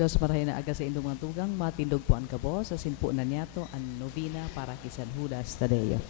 Diyos marahin na aga sa indong mga tugang, matindog po ang kabo, sa sinpo na niyato, ang novena para kay San Judas Tadeo.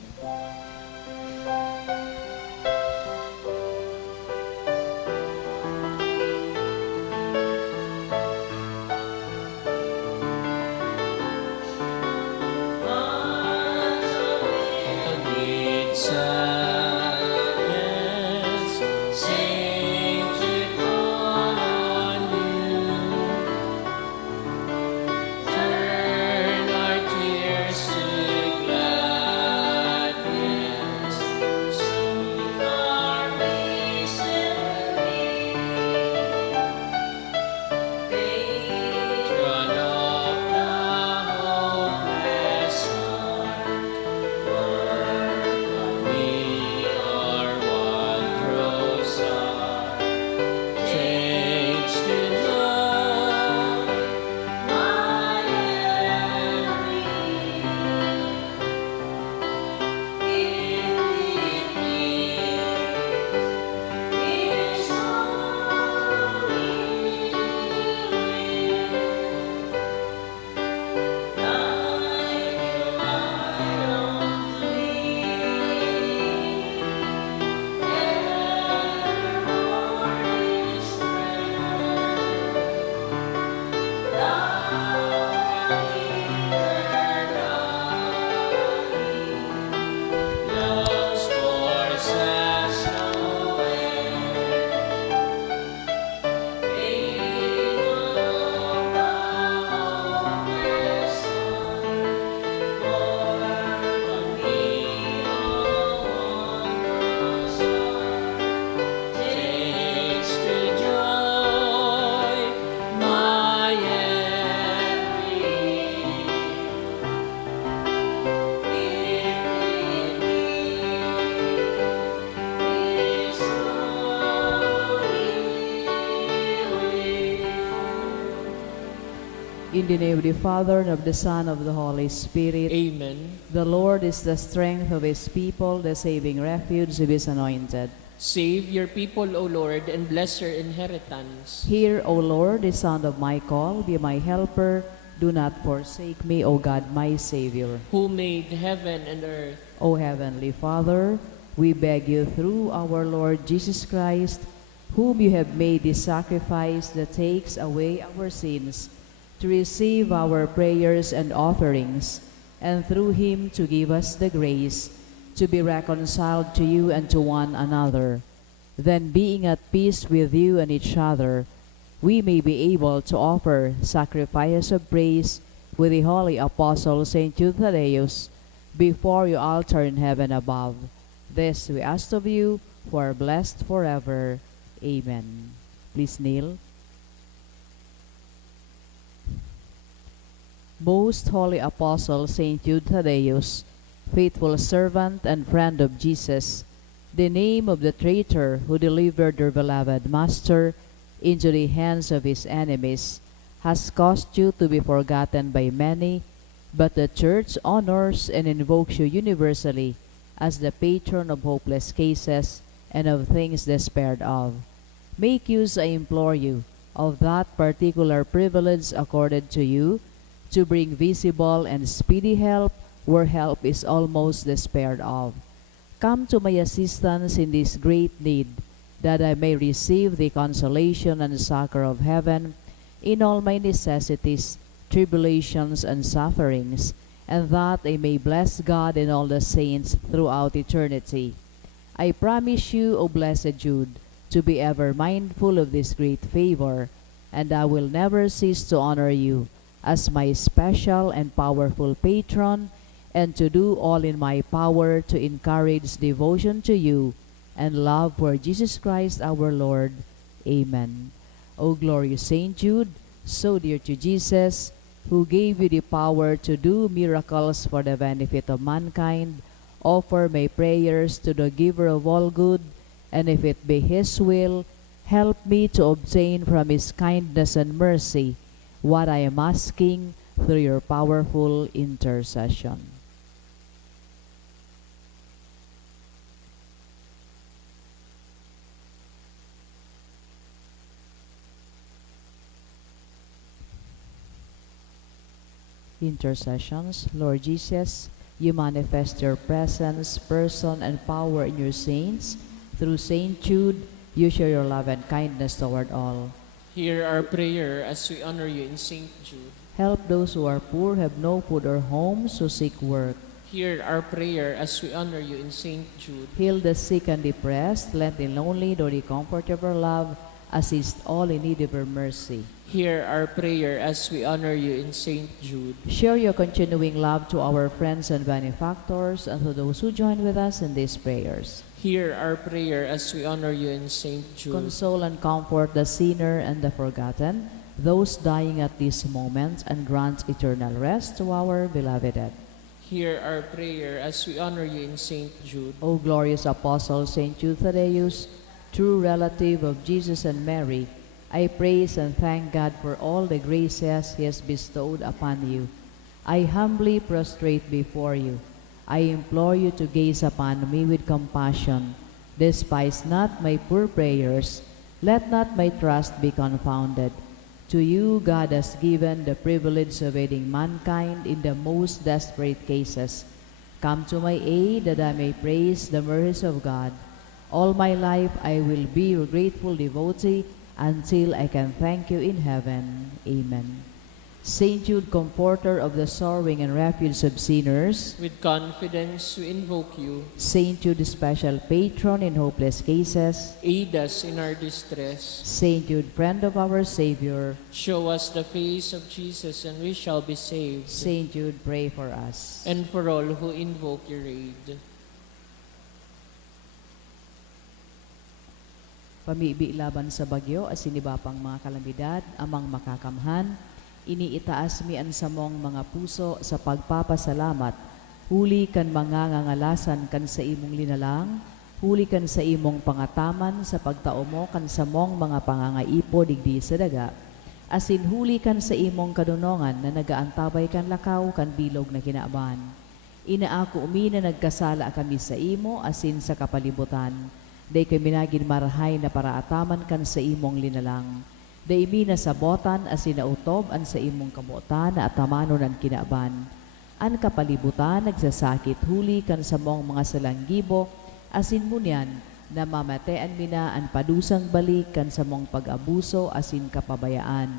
In the name of the Father, and of the Son, and of the Holy Spirit. Amen. The Lord is the strength of His people, the saving refuge of His anointed. Save your people, O Lord, and bless your inheritance. Hear, O Lord, the sound of my call. Be my helper. Do not forsake me, O God, my Savior. Who made heaven and earth. O Heavenly Father, we beg you through our Lord Jesus Christ, whom you have made the sacrifice that takes away our sins, to receive our prayers and offerings, and through him to give us the grace to be reconciled to you and to one another. Then, being at peace with you and each other, we may be able to offer sacrifices of praise with the holy apostle Saint Jude Thaddeus before your altar in heaven above. This we ask of you, who are blessed forever. Amen. Please kneel. Most Holy Apostle Saint Jude Thaddeus, faithful servant and friend of Jesus, the name of the traitor who delivered your beloved Master into the hands of his enemies has caused you to be forgotten by many, but the Church honors and invokes you universally as the patron of hopeless cases and of things despaired of. Make use, I implore you, of that particular privilege accorded to you, to bring visible and speedy help where help is almost despaired of. Come to my assistance in this great need, that I may receive the consolation and succor of heaven in all my necessities, tribulations, and sufferings, and that I may bless God and all the saints throughout eternity. I promise you, O blessed Jude, to be ever mindful of this great favor, and I will never cease to honor you as my special and powerful patron, and to do all in my power to encourage devotion to you and love for Jesus Christ our Lord. Amen. O glorious Saint Jude, so dear to Jesus, who gave you the power to do miracles for the benefit of mankind, offer my prayers to the giver of all good, and if it be his will, help me to obtain from his kindness and mercy what I am asking through your powerful intercession. Intercessions. Lord Jesus, you manifest your presence, person, and power in your saints. Through Saint Jude, you show your love and kindness toward all. Hear our prayer as we honor you in Saint Jude. Help those who are poor, have no food or homes, who seek work. Hear our prayer as we honor you in Saint Jude. Heal the sick and depressed, let the lonely know the comfort of your love, assist all in need of your mercy. Hear our prayer as we honor you in Saint Jude. Show your continuing love to our friends and benefactors and to those who join with us in these prayers. Hear our prayer as we honor you in Saint Jude. Console and comfort the sinner and the forgotten, those dying at this moment, and grant eternal rest to our beloved dead. Hear our prayer as we honor you in Saint Jude. O glorious Apostle Saint Jude Thaddeus, true relative of Jesus and Mary, I praise and thank God for all the graces He has bestowed upon you. I humbly prostrate before you. I implore you to gaze upon me with compassion. Despise not my poor prayers. Let not my trust be confounded. To you God has given the privilege of aiding mankind in the most desperate cases. Come to my aid that I may praise the mercies of God. All my life I will be your grateful devotee until I can thank you in heaven. Amen. Saint Jude, comforter of the sorrowing and refuge of sinners. With confidence we invoke you. Saint Jude, special patron in hopeless cases. Aid us in our distress. Saint Jude, friend of our Savior. Show us the face of Jesus and we shall be saved. Saint Jude, pray for us. And for all who invoke your aid. Pamibi laban sa bagyo, asiniba pang mga kalamidad, amang makakamhan, iniitaas mi an samong mga puso sa pagpapasalamat, huli kan mga ngangalasan kan sa imong linalang, huli kan sa imong pangataman sa pagtao mo kan samong mga pangangaipo digdi sa daga, asin huli kan sa imong kadunongan na nagaantabay kan lakaw kan bilog na kinaaban. Inaako umi na nagkasala kami sa imo, asin sa kapalibutan, day kami nagin marahay na paraataman kan sa imong linalang. Day mi na sabotan as sinautob an sa imong kabuotan na atamanon ang kinaaban. An kapalibutan nagsasakit huli kan sa mong mga salanggibo, asin mo niyan na mamatean mi na an padusang balik kan sa mong pag-abuso asin kapabayaan.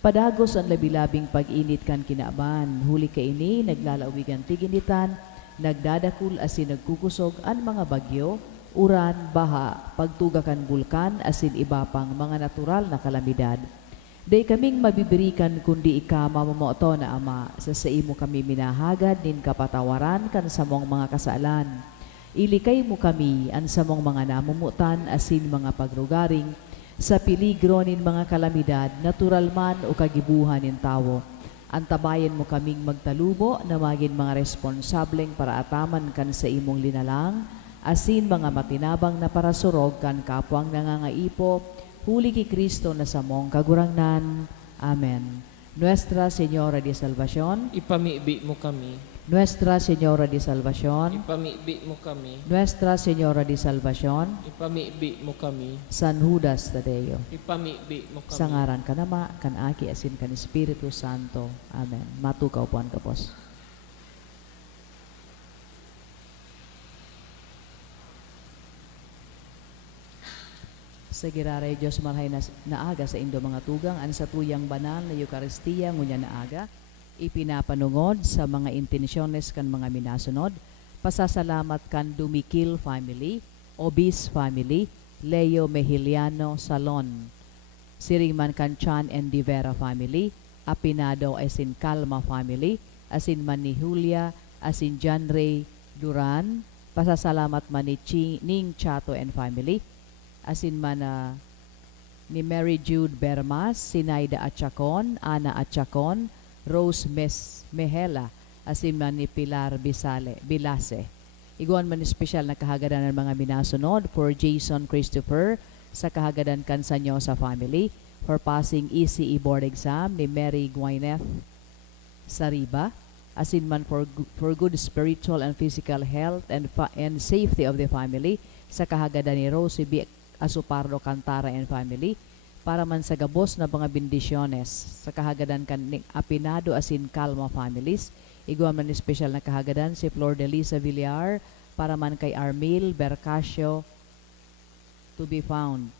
Padagos ang labilabing pag-init kan kinaaban, huli ka ini naglalawigan tiginitan, nagdadakul asin nagkukusog an mga bagyo, uran, baha, pagtugakan bulkan, asin iba pang mga natural na kalamidad. Day kaming mabibirikan kundi ika mamamoto na Ama, sa imo kami minahagad nin kapatawaran kan samong mga kasalan. Ilikay mo kami an samong mga namumutan asin mga pagrugaring, sa piligro nin mga kalamidad, natural man o kagibuhan nin tawo. Antabayan mo kaming magtalubo na maging mga responsableng para ataman kan sa imong linalang, asin mga matinabang na parasurog kan kapwang nangangaipo, huli ki Kristo na samong kagurangnan. Amen. Nuestra Señora de Salvación, Ipamibi mo kami. Nuestra Señora de Salvación, Ipamibi mo kami. Nuestra Señora de Salvación, Ipamibi mo kami. San Judas Tadeo. Ipamibi mo kami. Sa ngaran ka nama, kan Aki asin kan Espiritu Santo. Amen. Matukaw po ang kapos. Sa giraray Diyos malhay na aga sa indo mga tugang, an sa tuyang banal na Eucharistia ngunya na aga, ipinapanungod sa mga intensyones kan mga minasunod, pasasalamat kan Dumikil family, Obis family, Leo Mejiliano Salon, Siringman kan Chan and Divera family, Apinado asin Calma family, asin man ni Julia, asin John Ray Duran, pasasalamat man ni Ning Chato and family, asin man ni Mary Jude Bermas, Sinaida Achacon, Ana Achacon, Rose Mehela, asin man ni Pilar Bilase. Iguan man espesyal na kahagadan ng mga minasunod for Jason Christopher sa kahagadan kansanyo sa family, for passing ECE board exam ni Mary Gwyneth Sariba, asin man for good spiritual and physical health and safety of the family sa kahagadan ni Rosie B. Asupardo Cantara and family, para man sa gabos na mga bendisyones sa kahagadan kan ni Apinado asin Calma families. Iguam man espesyal na kahagadan si Flor de Lisa Villar para man kay Armil Bercasio to be found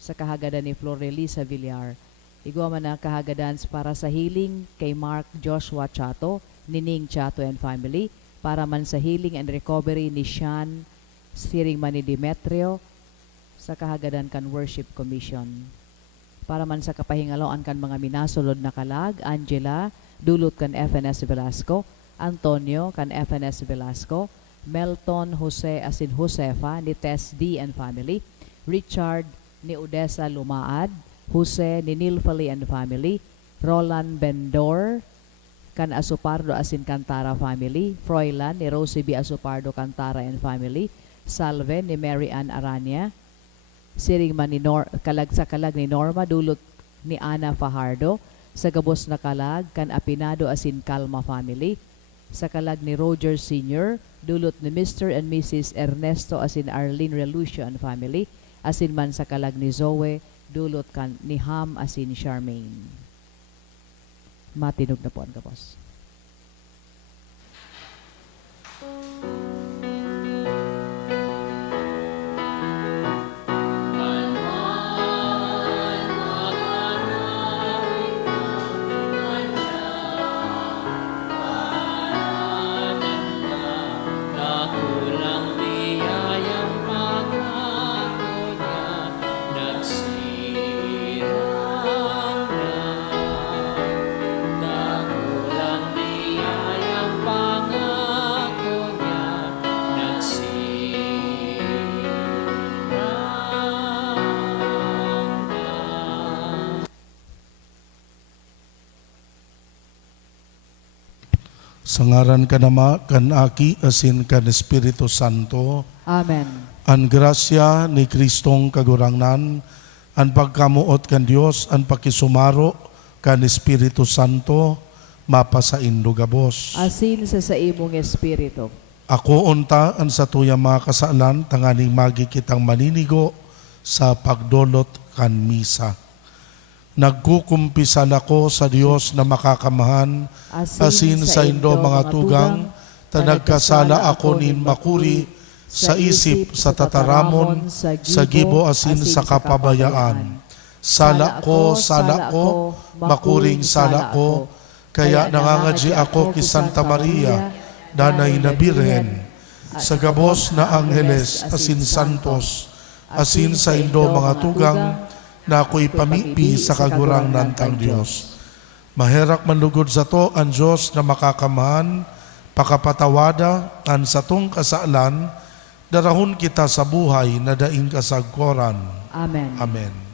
sa kahagadan ni Flor de Lisa Villar. Iguam man na kahagadan para sa healing kay Mark Joshua Chato, Nining Chato and family, para man sa healing and recovery ni Sean Siring man ni Demetrio sa kahagadan kan Worship Commission. Para man sa kapahingaloan kan mga minasulod na kalag, Angela, dulot kan FNS Velasco, Antonio kan FNS Velasco, Melton Jose asin Josefa ni Tess D and family, Richard ni Odessa Lumaad, Jose ni Nilfali and family, Roland Bendor kan Asupardo asin Cantara family, Froilan ni Rosie B. Asupardo Cantara and family, Salve ni Mary Ann Arania, siring man ni kalag sa kalag ni Norma dulot ni Ana Fajardo, sa gabos na kalag kan Apinado asin Calma family, sa kalag ni Roger Sr. dulot ni Mr. and Mrs. Ernesto asin Arlene Relucio and family, asin man sa kalag ni Zoe dulot kan ni Ham asin Charmaine. Matinog na po ang gabos. Sa ngaran ka nama, kan Aki, asin kan Espiritu Santo, Amen. ang grasya ni Kristong kagurangnan, ang pagkamuot kan Dios, ang pakisumaro kan Espiritu Santo, mapasaindo gabos. Asin sa imong espiritu. Ako unta ang sa tuya mga kasaalan, tanganing magi kitang maninigo sa pagdolot kan misa. Nagkukumpisal ako sa Dios na makakamahan, asin sa indo mga tugang, tanagkasala ako nin makuri, sa isip, sa tataramon, sa gibo asin sa kapabayaan. Sala ko, makuring sala ko, kaya nangangadji ako ki Santa Maria, Danay na Birhen, sa gabos na Angeles, asin santos, asin sa indo mga tugang, na ako'y pamipi sa kagurang nantang Diyos. Maherak manlugod sa to ang Diyos na makakamahan, pakapatawada, ang satong kasaalan, darahon kita sa buhay na daing kasagkoran. Amen. Amen.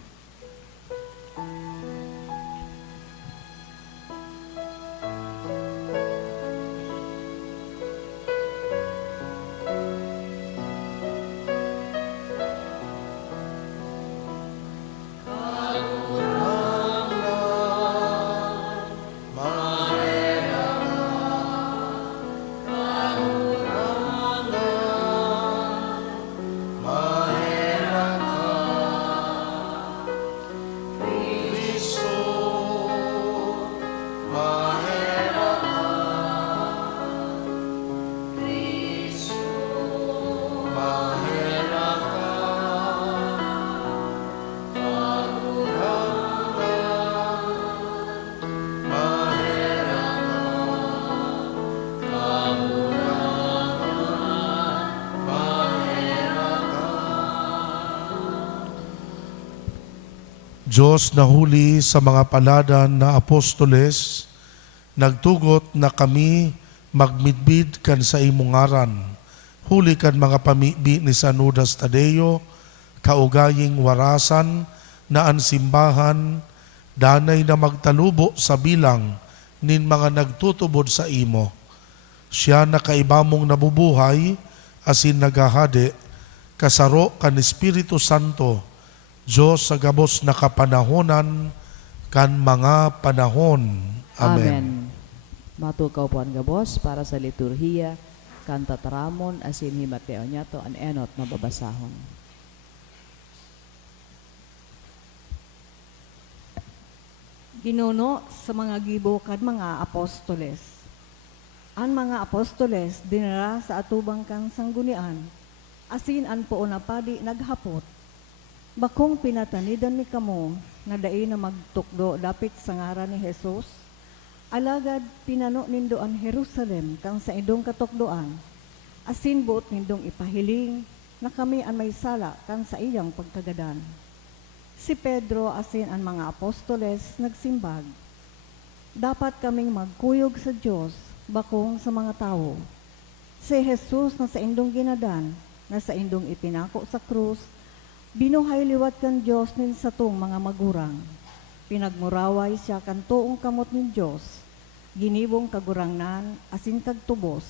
Diyos na huli sa mga paladan na apostoles, nagtugot na kami magmidbid kan sa imong ngaran. Huli kan mga pamibi ni San Judas Tadeo, kaugaying warasan na ang simbahan, danay na magtalubo sa bilang nin mga nagtutubod sa imo. Siya na kaibamong nabubuhay, asin nagahade, kasaro kan Espiritu Santo, Diyos sa gabos na kapanahonan kan mga panahon. Amen. Matukaw po ang gabos para sa liturhiya, kan tataramon, asin himateo niya to an enot na babasahon. Kinuno sa mga gibo kad mga apostoles. Ang mga apostoles dinara sa atubang kang sanggunian, asin an poon na padi naghapot. Bakong pinatanidan mi kamo na dai na magtukdo dapit sa ngaran ni Jesus, alagad pinano nindo ang Jerusalem kang sa indong katukdoan, asin buot nindong ipahiling na kami ang may sala kang sa iyang pagkagadan. Si Pedro asin ang mga apostoles nagsimbag, dapat kaming magkuyog sa Diyos bakong sa mga tao. Si Jesus na sa indong ginadan, na sa indong ipinako sa krus, binuhay liwat kan Diyos nin sa tong mga magurang. Pinagmuraway siya kan tuong kamot nin Diyos, ginibong kagurangnan asin kagtubos,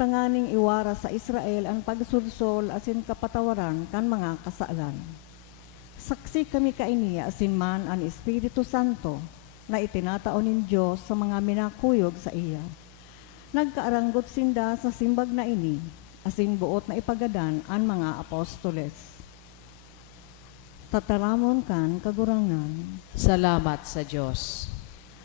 tanganing iwara sa Israel ang pagsursol asin kapatawaran kan mga kasaalan. Saksi kami kaini asin man ang Espiritu Santo na itinataon nin Diyos sa mga minakuyog sa iya. Nagkaaranggot sinda sa simbag na ini, asin buot na ipagadan ang mga apostoles. Tataramon kan kagurangnan, Salamat sa Diyos.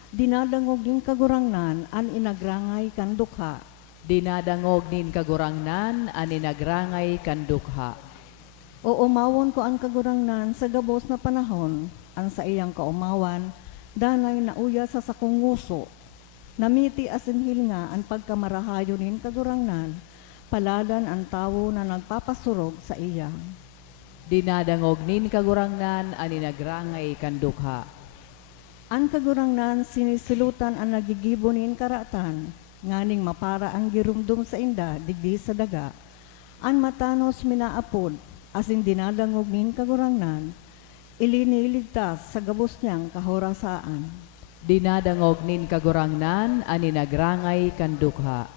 dinadangog din kagurangnan ang inagrangay kan dukha, Dinadangog nin kagurangnan ani nagrangay kandukha. o umawon ko ang kagurangnan sa gabos na panahon, ang sa iyang kaumawan, danay na uya sa sakong nguso, namiti asin hilnga ang pagkamarahayo nin kagurangnan, paladan ang tawo na nagpapasurog sa iya. Dinadangog nin kagurangnan ani nagrangay kandukha. Ang kagurangnan sinisilutan ang nagigibonin karatan, nganing mapara ang girumdum sa inda, digdi sa daga. Ang matanos minaapod, asin dinadangog nin kagurangnan, iliniligtas sa gabos niyang kahorasaan. Dinadangog nin kagurangnan ani nagrangay kandukha.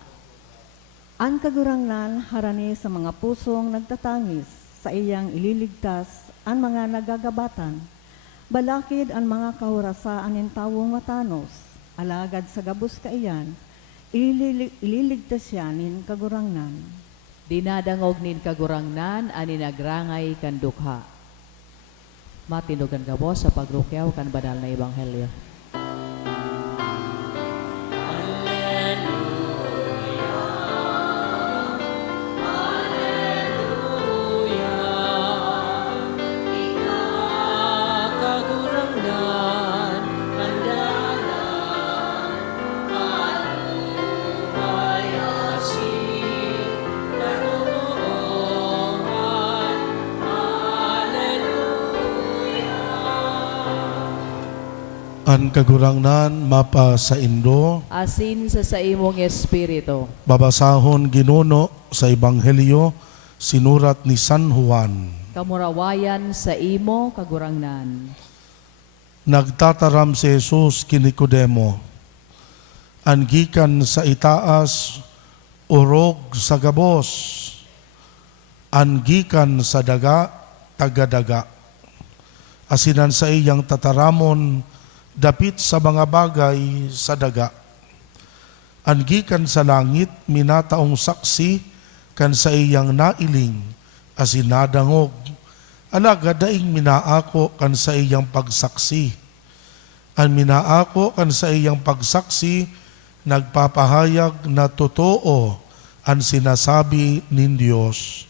Ang kagurangnan harani sa mga pusong nagtatangis, sa iyang ililigtas ang mga nagagabatan. Balakid ang mga kahorasaan ng tawong matanos, alagad sa gabos kaiyan, ililigtas siya nin kagurangnan. Dinadangog nin kagurangnan ani nagrangay kandukha. Matinugan gabo sa pagrukyaw kan banal na ebanghelyo. An kagurangnan mapa sa Indo, Asin sa imong espiritu. babasahon ginuno sa Ebanghelyo, sinurat ni San Juan. Kamurawayan sa imo kagurangnan. Nagtataram si Jesus kini Nicodemo, an gikan sa itaas, urog sa gabos, an gikan sa daga, tagadaga. Asinan sa iyang tataramon, dapit sa mga bagay sa daga. An gikan sa langit, minataong saksi, kan sa iyang nailing, asin nadangog. Alaga daing minaako kan sa iyang pagsaksi. Ang minaako kan sa iyang pagsaksi, nagpapahayag na totoo ang sinasabi nin Diyos.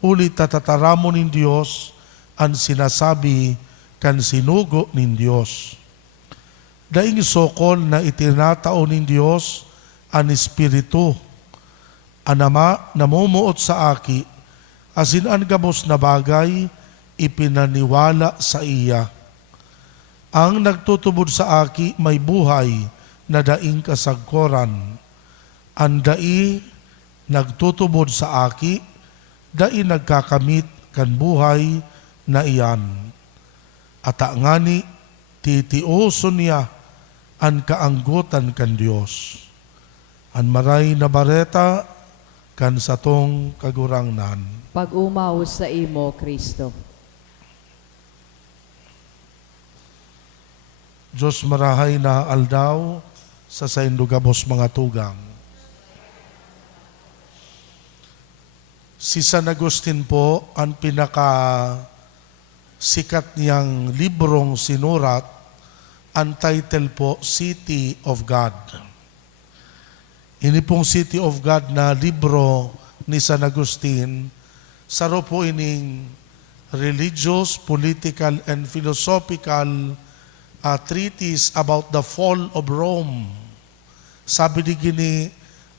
Ulit tatataramo nin Diyos ang sinasabi kan sinugo nin Diyos. Daing sokol na itinatao nin Diyos ang Espiritu. Anama namumuot sa aki, asin ang gabos na bagay, ipinaniwala sa iya. Ang nagtutubod sa aki may buhay na daing kasagkoran. Ang dai nagtutubod sa aki, dai nagkakamit kan buhay na iyan. Ata ngani titioso niya an kaanggutan kan Dios. An maray na bareta kan satong kagurangnan. Pag-umaw sa imo, Kristo. Diyos marahay na aldaw sa saindugabos mga tugang. Si San Agustin po ang pinaka sikat niyang librong sinurat ang title po, City of God. Ini pong City of God na libro ni San Agustin, saro po ining religious, political, and philosophical treatise about the fall of Rome. Sabi ni gini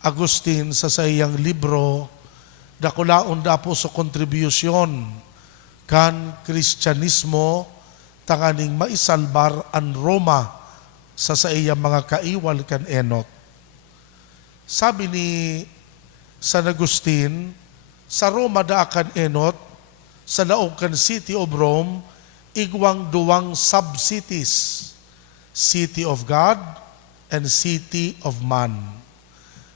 Agustin sa sayang libro, dakulaon da po sa kontribusyon kan Kristyanismo tanganing maisalbar ang Roma sa iyang mga kaiwal kan enot. Sabi ni San Agustin, sa Roma da kan enot, sa laog kan city of Rome, igwang duwang sub-cities, City of God and City of Man.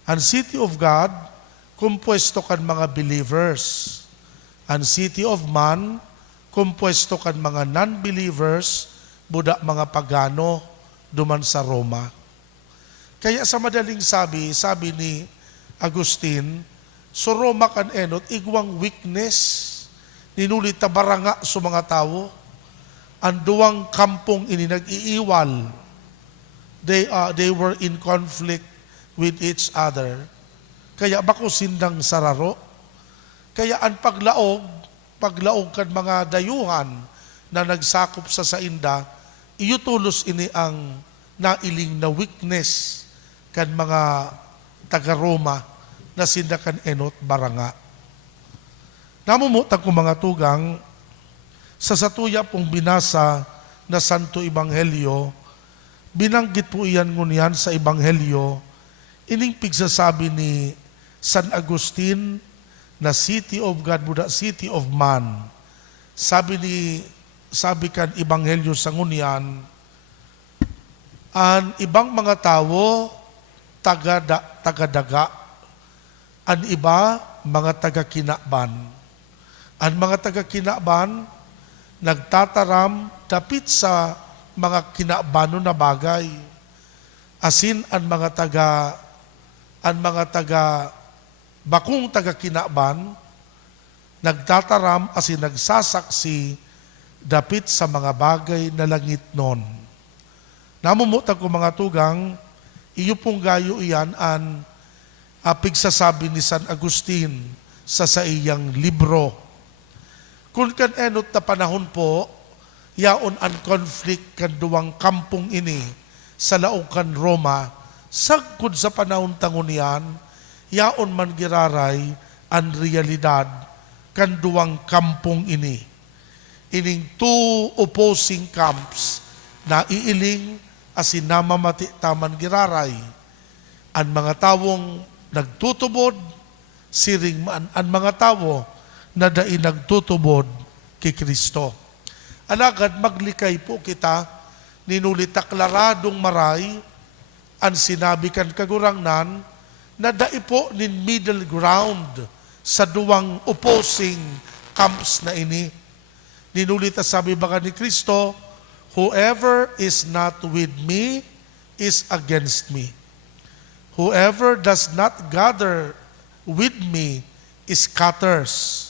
Ang City of God, kumpuesto kan mga believers. Ang City of Man, kumpuesto kan mga non-believers, budak mga pagano, duman sa Roma. Kaya sa madaling sabi ni Agustin, so Roma kan enot, igwang weakness, ninulit ta baranga sa mga tao, ang duwang kampong ini nag-iiwal, they were in conflict with each other. Kaya bako sindang sararo. Kaya ang paglaog kan mga dayuhan na nagsakop sa sainda, iyutulos ini ang nailing na weakness kan mga taga-Roma na sinda kan enot baranga. Namumutang ko mga tugang, sa satuya pong binasa na Santo Ebanghelyo, binanggit po iyan ngunyan sa Ebanghelyo, ining pigsasabi ni San Agustin na City of God, buda City of Man. Sabi kan Ebanghelyo sa ngunyan, ang ibang mga tao, tagadaga, ang iba, mga taga-kinakban. Ang mga taga-kinakban, nagtataram dapit sa mga kinakbano na bagay. Asin ang mga bakong taga-kinakban, nagtataram asin nagsasaksi dapit sa mga bagay na langit nun. Namumutag ko mga tugang, iyo pong gayo iyan ang pigsasabi ni San Agustin sa iyang libro. Kung kan enot na panahon po, yaon ang conflict kan duwang kampong ini sa laog kan Roma, sagkod sa panahon tangunian, yaon man giraray ang realidad kan duwang kampong ini. Ining two opposing camps na iiling asin namamati taman giraray. Ang mga tawong nagtutubod, siring man ang mga tawo na dai nagtutubod kay Kristo. Alagad maglikay po kita, ninulit aklaradong maray, ang sinabi kan kagurangnan, na dai po nin middle ground sa duwang opposing camps na ini. Ninulit sabi baka ni Kristo, whoever is not with me is against me. Whoever does not gather with me scatters.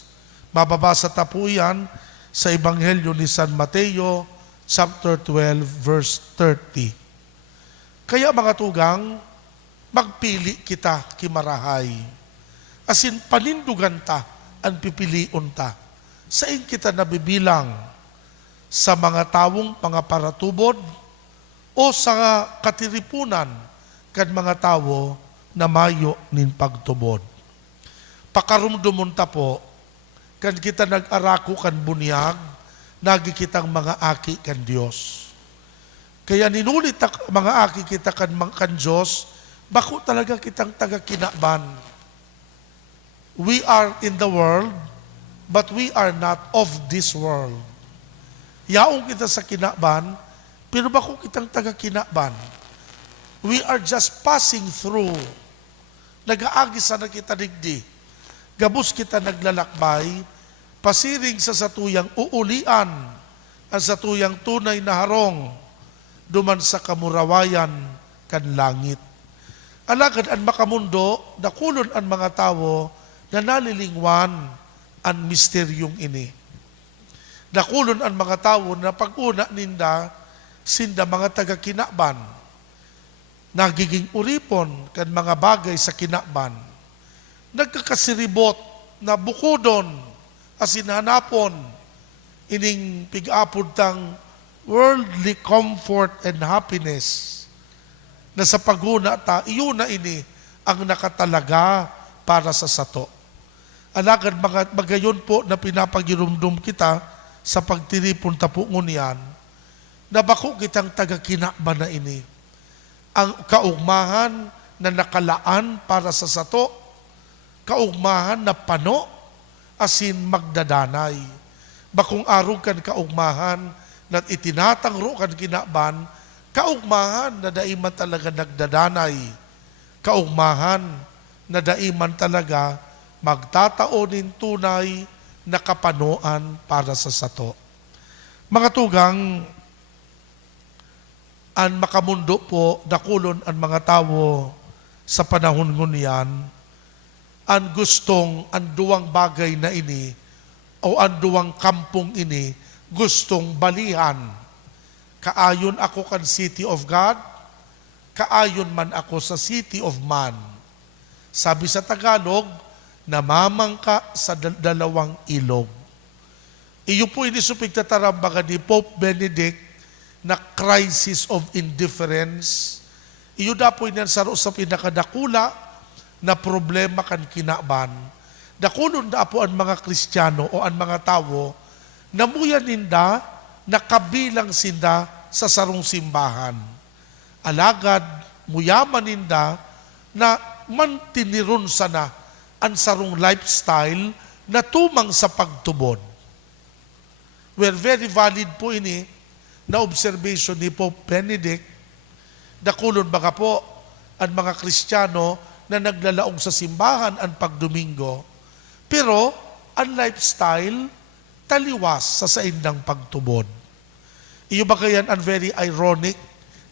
Mababasa tapo yan sa Ebanghelyo ni San Mateo, chapter 12, verse 30. Kaya mga tugang, magpili kita kimarahay. Asin panindugan ta, ang pipilion ta. Sain kita nabibilang? Sa mga tawong pangaparatubod o sa katiripunan kan mga tawo na mayo nin pagtubod. Pakarumdumon ta po, kan kita nag-arako kan bunyag, nagi kitang mga aki kan Diyos. Kaya ninulit mga aki kita kan Diyos, bako talaga kitang taga-kinakban. We are in the world, but we are not of this world. Yaong kita sa kinakban, pero bako kitang taga-kinakban. We are just passing through. Nag-aagi sa nakita digdi. Gabos kita naglalakbay, pasiring sa satuyang uulian, ang satuyang tunay na harong, duman sa kamurawayan kan langit. Alagad ang makamundo, nakulon ang mga tao na nalilingwan ang misteryong ini. Nakulon ang mga tao na pag-una ninda sinda mga taga-kinakban. Nagiging uripon kan mga bagay sa kinakban. Nagkakasiribot na bukudon asin hanapon ining pig-apod tang worldly comfort and happiness na sa paghuna ta, iyon na ini ang nakatalaga para sa sato. Alagad magayon po na pinapagirumdum kita sa pagtiripon tapo ngunyan, na bako kitang taga-kinakban na ini. Ang kaugmahan na nakalaan para sa sato, kaugmahan na pano, asin magdadanay. Bakong arog kan kaugmahan na itinatangro kan kinakban, kaugmahan na daiman talaga nagdadanay. Kaugmahan na daiman talaga magtataonin tunay na kapanoan para sa sato. Mga tugang, an makamundo po, dakulon ang mga tao sa panahon ngunyan, an gustong ang duwang bagay na ini, o ang duwang kampong ini, gustong balihan. Kaayon ako kan City of God, kaayon man ako sa City of Man. Sabi sa Tagalog, namamangka sa dalawang ilog. Iyo po inisupig tatarambaga ni Pope Benedict na crisis of indifference. Iyo da po yan sa pinakadakula na problema kan kinakban. Dakulon da po ang mga Kristiyano o ang mga tao na muya ninda na kabilang sinda sa sarong simbahan. Alagad, muyaman ninda na mantiniron sana ang sarong lifestyle na tumang sa pagtubod. Well, very valid po ini na observation ni Pope Benedict. Dakulon baka po ang mga Kristiyano na naglalaong sa simbahan ang pagdomingo, pero ang lifestyle taliwas sa saindang pagtubod. Iyo ba kayan ang very ironic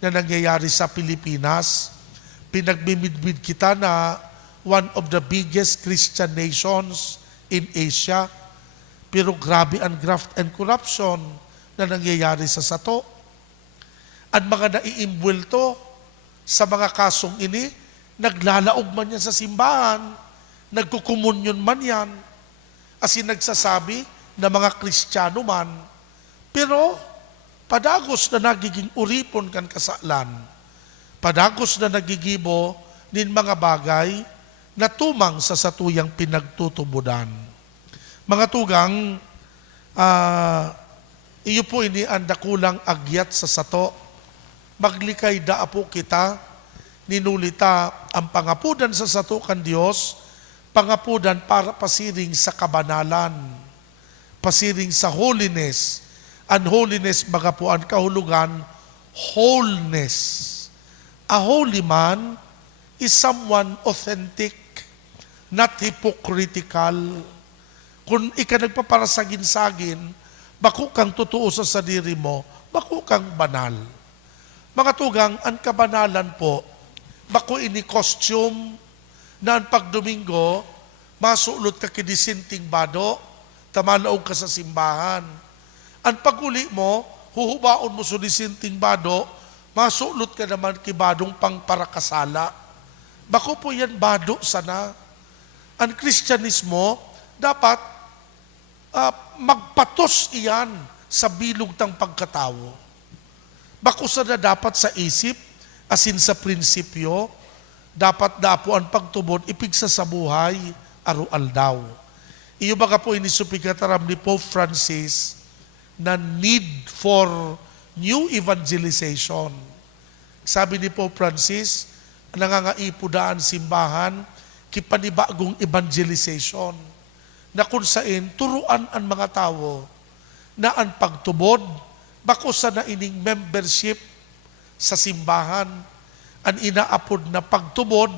na nangyayari sa Pilipinas? Pinagbimidbid kita na one of the biggest Christian nations in Asia, pero grabe ang graft and corruption na nangyayari sa sato. Ang mga naiimbwelto sa mga kasong ini, naglalaog man yan sa simbahan, nagkukumunyon man yan, asin nagsasabi na mga Kristiyano man, pero padagos na nagiging uripon kan kasalan, padagos na nagigibo nin mga bagay na tumang sa satuyang pinagtutubudan. Mga tugang, iyo po ini ang dakulang agyat sa sato, maglikay da po kita, ninulita ang pangapudan sa sato kan Diyos, pangapudan para pasiring sa kabanalan, pasiring sa holiness. Ang holiness baga po ang kahulugan, wholeness. A holy man is someone authentic, not hypocritical. Kung ika nagpaparasagin-sagin, bako kang totoo sa sarili mo, bako kang banal. Mga tugang, ang kabanalan po, bako ini costume na ang pagdomingo, masulot ka kinisinting bado, tamalaog ka sa simbahan. Ang paguli mo, huhubaon mo sa disinting bado, masulot ka naman kibadong pangparakasala. Bako po yan bado sana. Ang Kristyanismo, dapat magpatos iyan sa bilog tang pagkatao. Bako sana dapat sa isip, asin sa prinsipyo, dapat dapo ang pagtubod ipigsa sa buhay, arual daw. Iyo baga po inisupigataram ni Pope Francis na need for new evangelization. Sabi ni Pope Francis, nangangaipudaan simbahan, kipanibagong evangelization, na kung saan turuan ang mga tao na ang pagtubod, bako sa na ining membership sa simbahan, ang inaapod na pagtubod,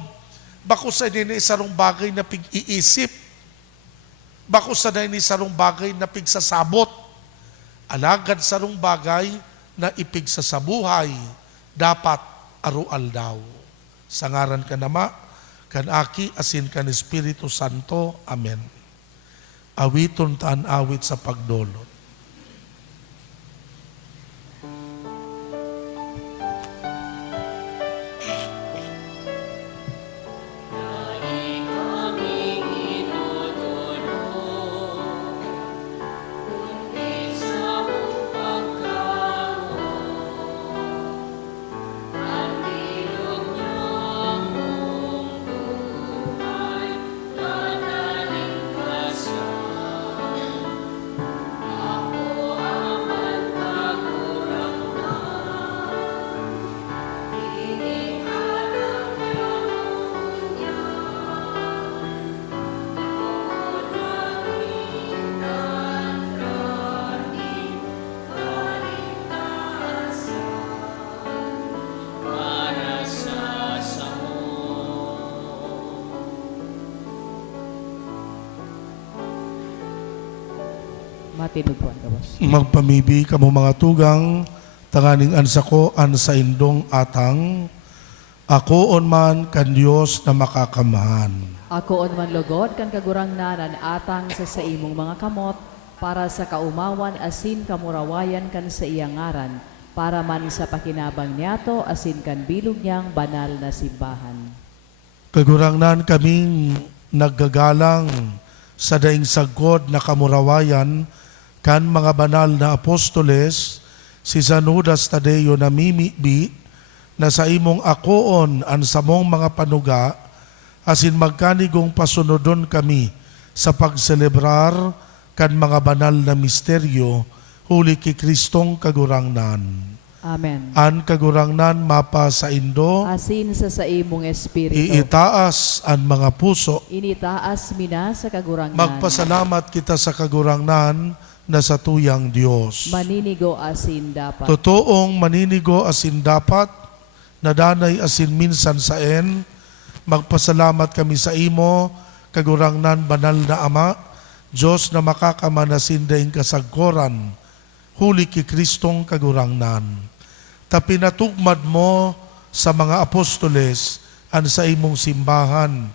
bako sa ini sarong bagay na pig-iisip, bako sa na ini sarong bagay na pigsasabot, alagad sarong bagay na ipigsasabuhay, dapat arual daw. Sa ngaran ka nama, kan aki asin kan Espiritu Santo. Amen. Awiton taan awit sa pagdolot. Matinugkuan ka, boss. Magpamibi kamo mga tugang, tanganing ansa ko ansa indong atang, ako on man kan Dios na makakamahan. Ako on man lugod kan kagurangnan atang sa imong mga kamot para sa kaumawan asin kamurawayan kan sa iyang ngaran para man sa pakinabang niyato asin kan bilog niyang banal na simbahan. Kagurangnan kaming naggagalang sa daing sagkod na kamurawayan kan mga banal na apostoles, si San Judas Tadeo na mimibi na sa imong akoon an samong mga panuga, asin magkanigong pasunodon kami sa pagselebrar kan mga banal na misteryo huli ki Kristong kagurangnan. Amen. An kagurangnan mapa sa Indo, Asin sa imong espiritu. iitaas an mga puso. Initaas mina sa kagurangnan. Magpasalamat kita sa kagurangnan na sa tuyang Diyos. Maninigo asin dapat. Totoong maninigo asin dapat, nadanay asin minsan saen, magpasalamat kami sa imo, kagurangnan banal na Ama, Diyos na makakamanasin daing kasagkoran, huli ki Kristong kagurangnan. Tapinatugmad mo sa mga apostoles an sa imong simbahan,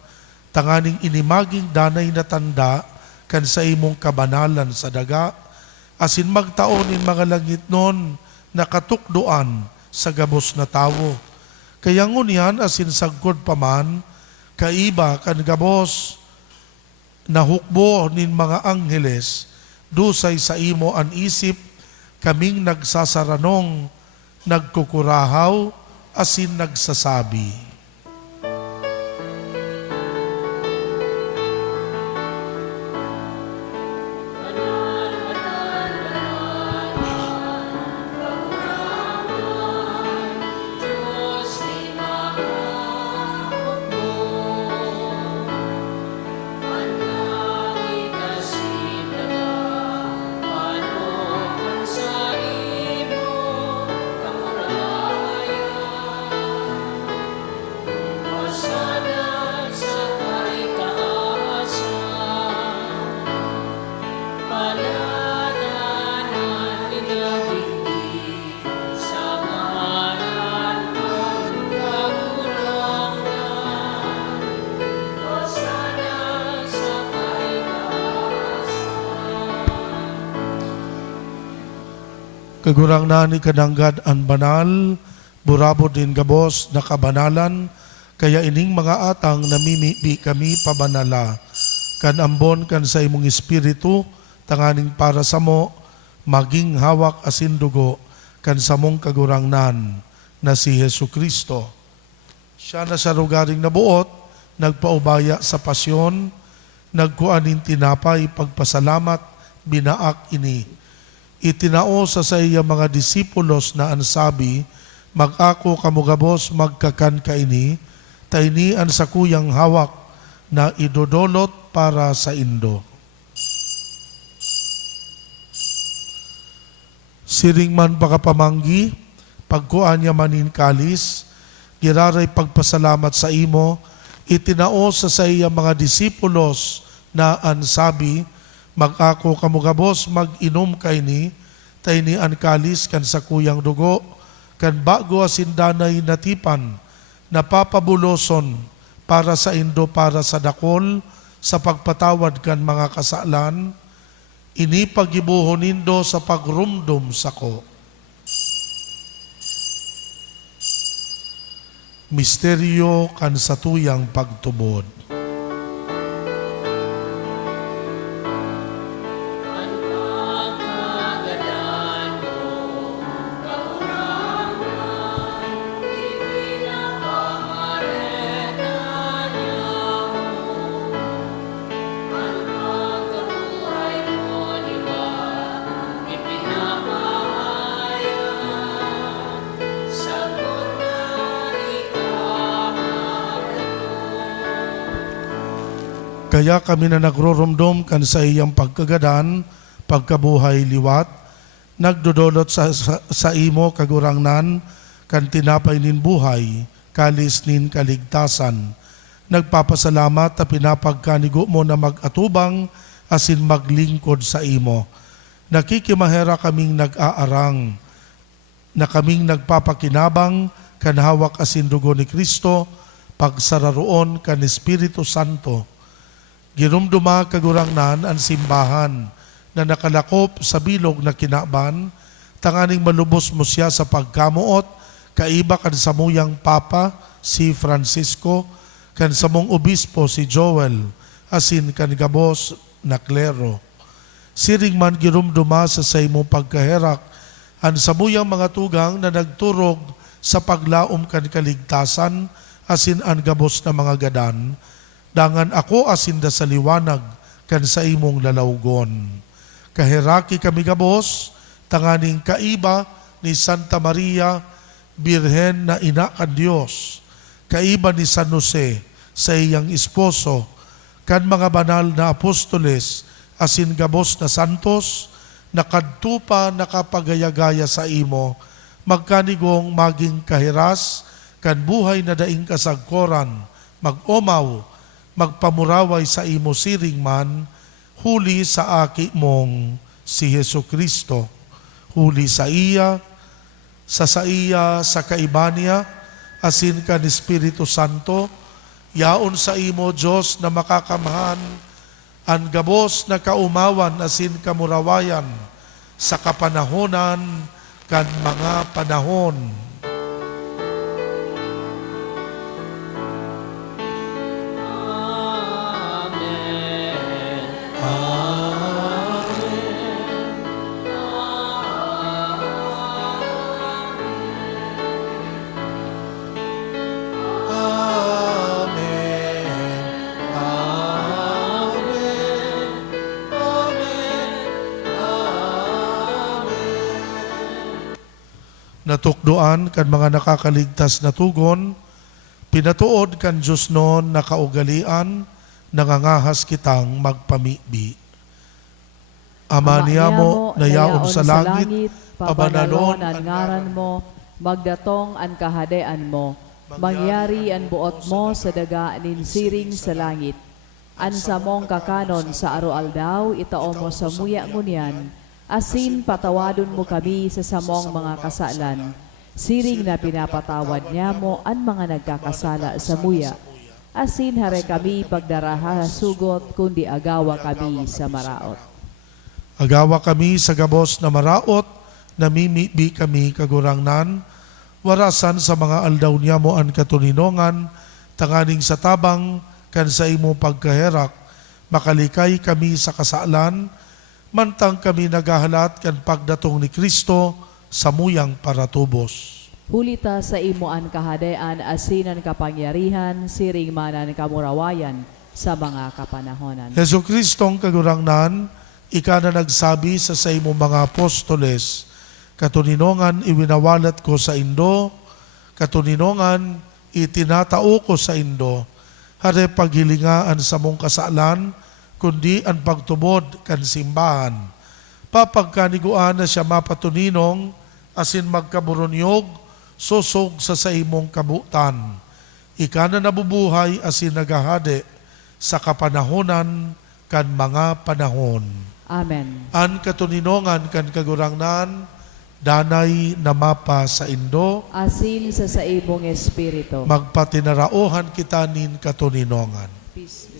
tanganing inimaging danay na tanda kan sa imong kabanalan sa daga, asin magtaon in mga langit nun na katukduan sa gabos na tawo. Kaya ngunyan asin sagkod paman, kaiba kan gabos na hukbo nin mga angheles, dusay sa imo an isip, kaming nagsasaranong, nagkukurahaw, asin nagsasabi. Kagurangnan ni kananggad an banal, burabo din gabos na kabanalan, kaya ining mga atang namimibi kami pabanala. Kan ambon kan sa imong espiritu, tanganing para sa mo, maging hawak asin dugo, kan sa mong kagurangnan na si Hesu Kristo. Siya na sa lugaring nabuot, nagpaubaya sa pasyon, nagkuanin tinapay, pagpasalamat, binaak ini. Itinao sa iya mga disipulos na ansabi, mag-ako kamugabos magkakan kaini, tainian sa kuyang hawak na idodolot para sa Indo. Siring man pakapamanggi, pagkuan niya manin kalis, giraray pagpasalamat sa imo, itinao sa iya mga disipulos na ansabi, mag-ako kamugabos mag-inom kaini, tayni an kalis kan sa kuyang dugo, kan bago asindanay natipan, napapabuloson para sa Indo para sa dakol, sa pagpatawad kan mga kasalan, ini pagibuhon nindo sa pagrumdum sako. Misteryo kan sa tuyang pagtubod. Kaya kami na nagroromdom kan sa iyang pagkagadan, pagkabuhay liwat, nagdodolot sa imo kagurangnan, kan tinapay nin buhay, kalis nin kaligtasan. Nagpapasalamat at pinapagkanigo mo na mag-atubang asin maglingkod sa imo. nakikimahera kaming nag-aarang, na kaming nagpapakinabang kan hawak asin dugo ni Kristo, pagsararoon kan Espiritu Santo. Ginumduma kagurangnan ang simbahan na nakalakop sa bilog na kinaban, tanganing malubos mo siya sa pagkamuot, kaiba kan samuyang Papa, si Francisco, kan samong obispo si Joel, asin kan gabos na klero. Siring man girumduma sa imong pagkaherak, ang samuyang mga tugang na nagturog sa paglaom kan kaligtasan, asin ang gabos na mga gadan, dangan ako asin da sa liwanag kan sa imong lalawgon. Kaheraki kami gabos, tanganing kaiba ni Santa Maria, Birhen na ina kan Diyos, kaiba ni San Jose sa iyang esposo, kan mga banal na apostoles, asin gabos na santos, nakadtupa nakapagayagaya sa imo, magkanigong maging kahiras, kan buhay na daing kasagkoran, mag-omaw, magpamuraway sa imo siring man, huli sa aki mong si Hesu Kristo, huli sa iya, sa kaibanya, asin kan Espiritu Santo, yaon sa imo Diyos na makakamahan, ang gabos na kaumawan asin kamurawayan, sa kapanahonan kan mga panahon. Natukdoan kan mga nakakaligtas na tugon, pinatuod kan Diyos noon na kaugalian, nangangahas kitang magpamibi. Ama niya mo, nayaon sa langit, pabanalon ang ngaran mo, magdatong ang kahadean mo, mangyari ang buot mo sa daga ninsiring sa langit. An samong kakanon sa aroaldaw, itao mo sa muya ngunyan, asin patawadon mo kami sa samong mga kasalan, siring na pinapatawad niya mo ang mga nagkakasala sa muya. Asin hare kami pagdaraha sugot, kundi agawa kami sa maraot. Agawa kami sa gabos na maraot, namimibi kami kagurangnan, warasan sa mga aldaw niya mo ang katuninongan, tanganing sa tabang kan sa imo pagkaherak, makalikay kami sa kasalan, mantang kami nagahalat kan pagdatong ni Kristo sa muyang paratubos. Hulita sa imo ang kahadean, asinan kapangyarihan, siring manan kamurawayan sa mga kapanahonan. Hesu Kristong kagurangnan, ika na nagsabi sa imo mga apostoles, katuninongan iwinawalat ko sa indo, katuninongan itinatao ko sa indo, hare paghilingaan sa mong kasalan, kundi ang pagtubod kan simbahan. Papagkaniguan na siya mapatuninong, asin magkaburonyog, susog sa imong kabutan. Ika na nabubuhay asin nagahade sa kapanahonan kan mga panahon. Amen. An katuninongan kan kagurangnan, danay na mapa sa indo, Asin sa imong espiritu. magpatinaraohan kita nin katuninongan. Peace.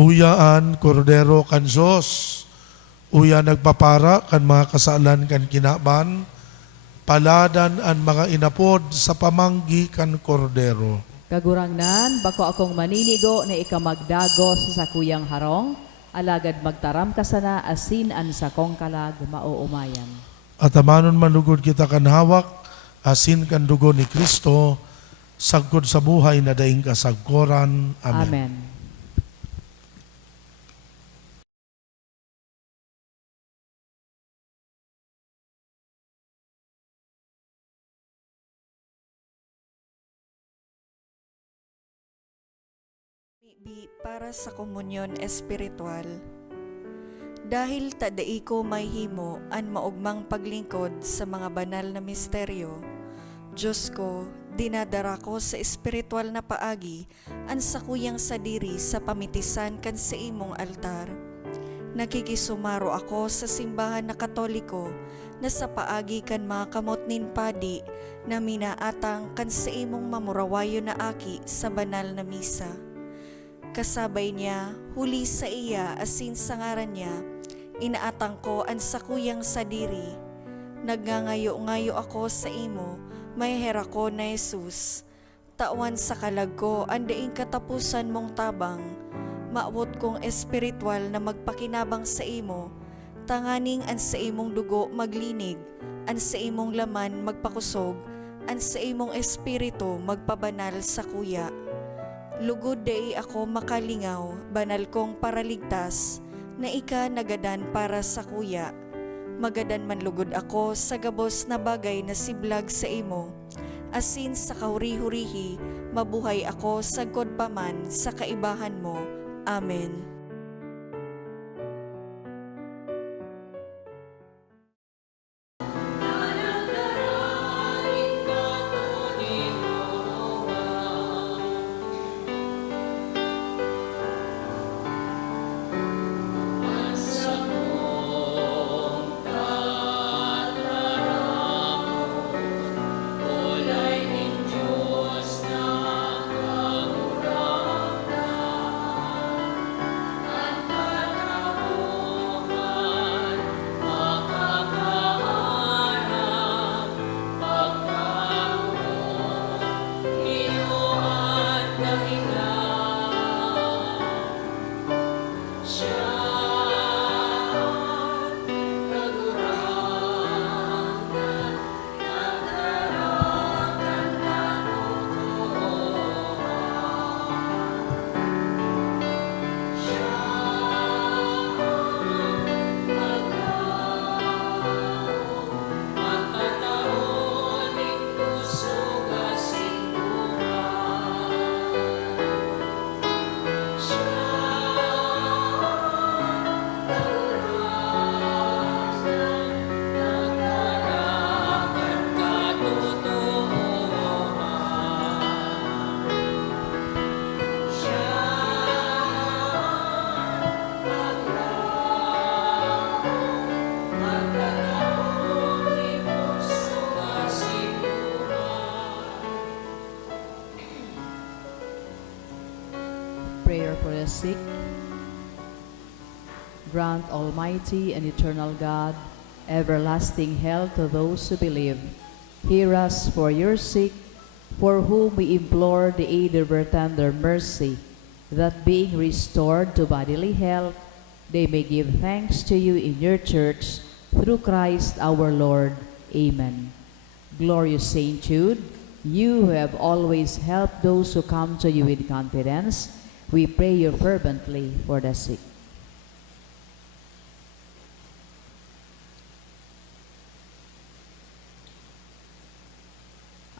Uyaan kordero kan Diyos. Uya nagpapara kan mga kasalan kan kinaban. Paladan ang mga inapod sa pamanggi kan kordero. Kagurangnan, bako akong maninigo na ikamagdago sa sakuyang harong, alagad magtaram ka sana asin an sakong kalag mauumayan. At amanon manugod kita kan hawak, asin kan dugo ni Kristo, sagkod sa buhay na daing kasagkoran. Amen. Amen. Para sa komunyon espiritual. Dahil tadai ko may himo an maugmang paglingkod sa mga banal na misteryo, Diyos ko, dinadara ko sa espiritual na paagi an sakuyang sadiri sa pamitisan kan sa imong altar. Nakikisumaro ako sa simbahan na Katoliko na sa paagi kan mga kamot nin padi na minaatang kan sa imong mamurawayo na aki sa banal na misa. Kasabay niya, huli sa iya asin sa ngaran niya, inaatang ko ang sakuyang sadiri. Nagngangayo-ngayo ako sa imo, may hera ko na Jesus. Tawan sa kalag ko, andaing katapusan mong tabang. Maabot kong espiritual na magpakinabang sa imo, tanganing an sa imong dugo maglinig, an sa imong laman magpakusog, an sa imong espiritu magpabanal sa kuya. Lugod day ako makalingaw, banal kong paraligtas, na ika nagadan para sa kuya. Magadan man lugod ako sa gabos na bagay na siblag sa imo. Asin sa kauri-hurihi, mabuhay ako sagkod paman sa kaibahan mo. Amen. Prayer for the sick. Grant, Almighty and eternal God, everlasting health to those who believe. Hear us for your sake, for whom we implore the aid of your tender mercy, that being restored to bodily health, they may give thanks to you in your church, through Christ our Lord. Amen. Glorious Saint Jude, you who have always helped those who come to you with confidence, we pray you fervently for the sick.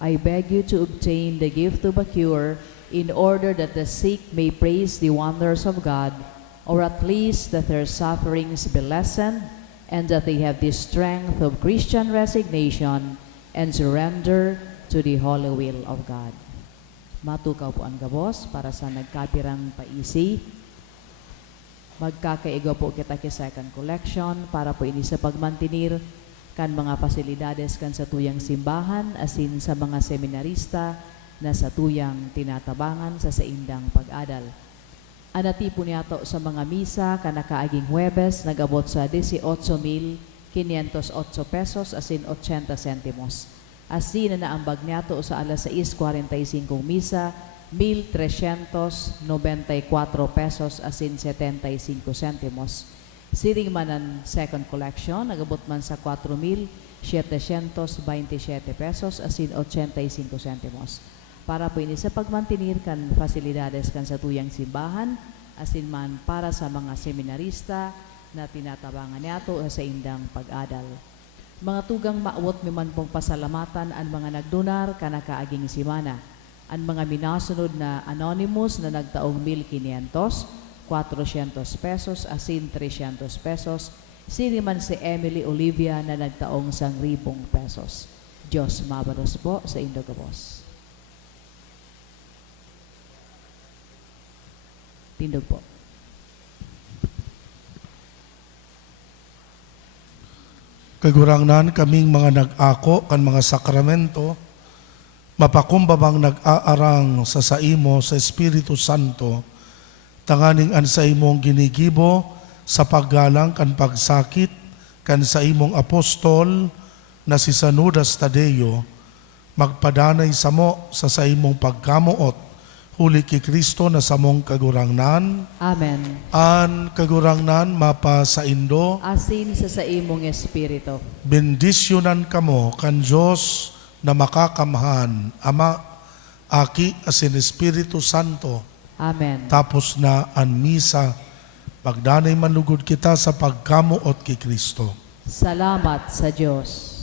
I beg you to obtain the gift of a cure, in order that the sick may praise the wonders of God, or at least that their sufferings be lessened, and that they have the strength of Christian resignation and surrender to the holy will of God. Matukaw po ang gabos para sa nagkapirang paisi. Magkakaigo po kita ki second collection para po ini sa pagmantinir kan mga pasilidades kan sa tuyang simbahan asin sa mga seminarista na sa tuyang tinatabangan sa saindang pag-adal. Anatipo niyato sa mga misa kanakaaging Huwebes nagabot sa 18,508 pesos asin 80 sentimos. Asin na naambag niyato sa alas 6:45 misa 1,394 pesos asin 75 sentimos. Siring man ang second collection nagabot man sa 4,727 pesos asin 85 sentimos. Para po ini sa pagmantinir kan fasilidades kan sa tuyang simbahan, asin man para sa mga seminarista na tinatabangan niyato sa indang pag-adal. Mga tugang maawot mi man pong pasalamatan ang mga nagdonar kanakaaging simana. Ang mga minasunod na anonymous na nagtaong 1,500, 400 pesos, asin 300 pesos. Sini man si Emily Olivia na nagtaong 1,000 pesos. Diyos mabalos po sa Indogabos. Tindog po. Kagurangnan kaming mga nag-ako kan mga sakramento, mapakumbabang nag-aarang sa saimo sa Espiritu Santo, tanganing an sa imong ginigibo sa paggalang kan pagsakit kan sa imong apostol na si San Judas Tadeo, magpadanay samo sa imong pagkamuot huli ki Kristo na samong kagurangnan, Amen. an kagurangnan mapa sa Indo, Asin sa imong espiritu. bendisyonan kamo kan Diyos na makakamhan, Ama, Aki, asin Espiritu Santo, Amen. tapos na an misa, pagdanay manlugod kita sa pagkamuot ki Kristo. Salamat sa Diyos.